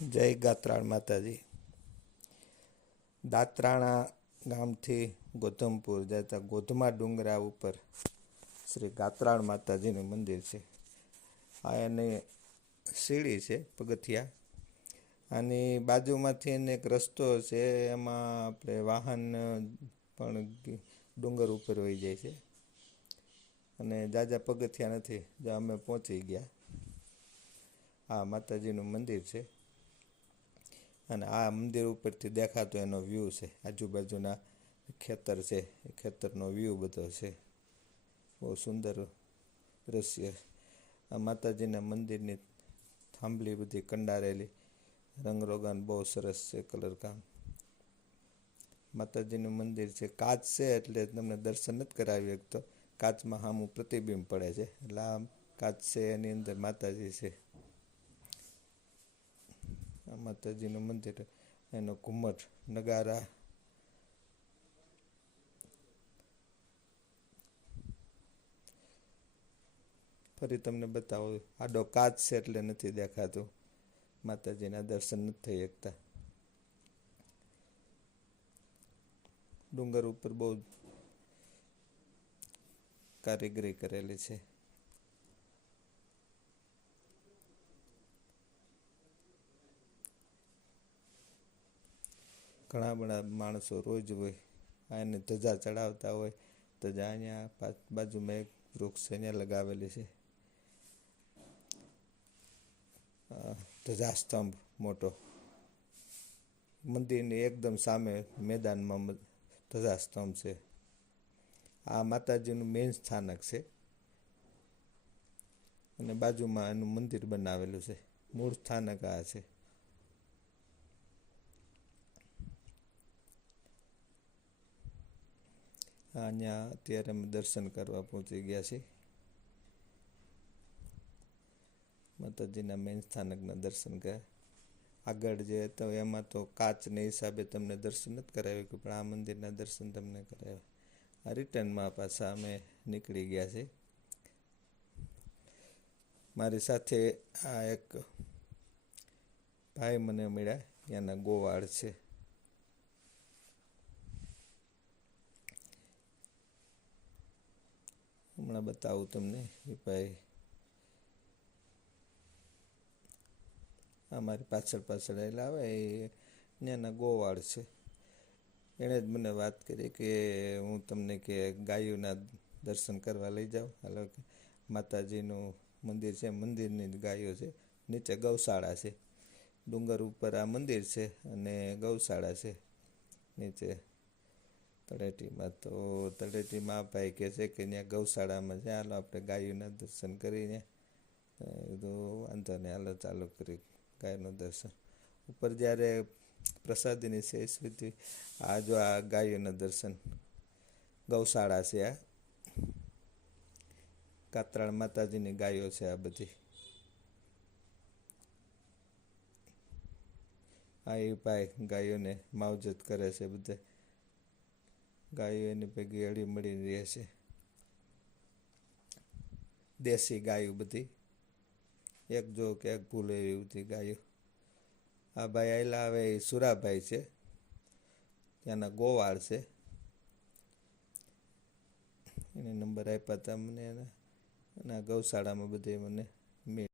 જય ગાત્રાળ માતાજી. દાત્રાણા ગામથી ગોધમપુર જતા ગોધમા ડુંગરા ઉપર શ્રી ગાત્રાળ માતાજીનું મંદિર છે. આ એની સીડી છે, પગથિયા. આની બાજુમાંથી એને એક રસ્તો છે, એમાં આપણે વાહન પણ ડુંગર ઉપર વહી જાય છે. અને જાજા પગથિયા નથી, જો અમે પહોંચી ગયા. આ માતાજીનું મંદિર છે. અને આ મંદિર ઉપરથી દેખાતો એનો વ્યૂ છે. આજુબાજુના ખેતર છે, એ ખેતરનો વ્યૂ બધો છે. બહુ સુંદર દ્રશ્ય. આ માતાજીના મંદિરની થાંભલી બધી કંડારેલી, રંગરોગાન બહુ સરસ છે, કલરકામ. માતાજીનું મંદિર છે, કાચ છે એટલે તમને દર્શન નથી કરાવી શકતો. કાચમાં સામું પ્રતિબિંબ પડે છે, એટલે આ કાચ છે એની અંદર માતાજી છે. આ માતાજીનું મંદિર, એનો ઘુમ્મટ, નગારા, ફરી તમને બતાવો. આડો કાચ છે એટલે નથી દેખાતું, માતાજીના દર્શન નથી થઈ શકતા. ડુંગર ઉપર બહુ કારીગરી કરેલી છે. ઘણા બધા માણસો રોજ હોય, એને ધજા ચડાવતા હોય. ધજા અહીંયા બાજુમાં એક વૃક્ષ છે, અહીંયા લગાવેલી છે. ધજા સ્તંભ મોટો, મંદિરની એકદમ સામે મેદાનમાં ધજા સ્તંભ છે. આ માતાજીનું મેઇન સ્થાનક છે, અને બાજુમાં એનું મંદિર બનાવેલું છે. મૂળ સ્થાનક આ છે. અહીંયા અત્યારે અમે દર્શન કરવા પહોંચી ગયા છીએ. માતાજીના મેઇન સ્થાનકના દર્શન કર્યા. આગળ જે હતો એમાં તો કાચને હિસાબે તમને દર્શન નથી કરાવ્યું, પણ આ મંદિરના દર્શન તમને કરાવ્યા. આ રિટર્નમાં પાછા અમે નીકળી ગયા છે. મારી સાથે આ એક ભાઈ મને મળ્યા, ત્યાંના ગોવાળ છે. હમણાં બતાવું તમને એ ભાઈ. અમારી પાછળ એલા આવે એ ત્યાંના ગોવાળ છે. એણે જ મને વાત કરી કે હું તમને કે ગાયોના દર્શન કરવા લઈ જાઉં. હાલો, કે માતાજીનું મંદિર છે, મંદિરની જ ગાયો છે. નીચે ગૌશાળા છે. ડુંગર ઉપર આ મંદિર છે અને ગૌશાળા છે નીચે તળેટીમાં. તો તળેટીમાં ભાઈ કહે છે કે ત્યાં ગૌશાળામાં છે, હાલો આપણે ગાયોના દર્શન કરીને. કીધું વાંધો નહીં, હાલો ચાલુ કરી ગાયનું દર્શન. ઉપર જ્યારે પ્રસાદીની છે સુધી આ જો આ ગાયોના દર્શન, ગૌશાળા છે. આ ગાત્રાળ માતાજીની ગાયો છે આ બધી. આ એ ભાઈ ગાયોને માવજત કરે છે. બધે ગાયો એની ભેગી હળી મળીને રહે છે. દેશી ગાયો બધી, એક જો કે એક ભૂલ એવી બધી ગાયો. આ ભાઈ આયલા હવે એ સુરાભાઈ છે, ત્યાંના ગોવાળ છે. એને નંબર આપ્યા હતા મને, એના ગૌશાળામાં બધે મને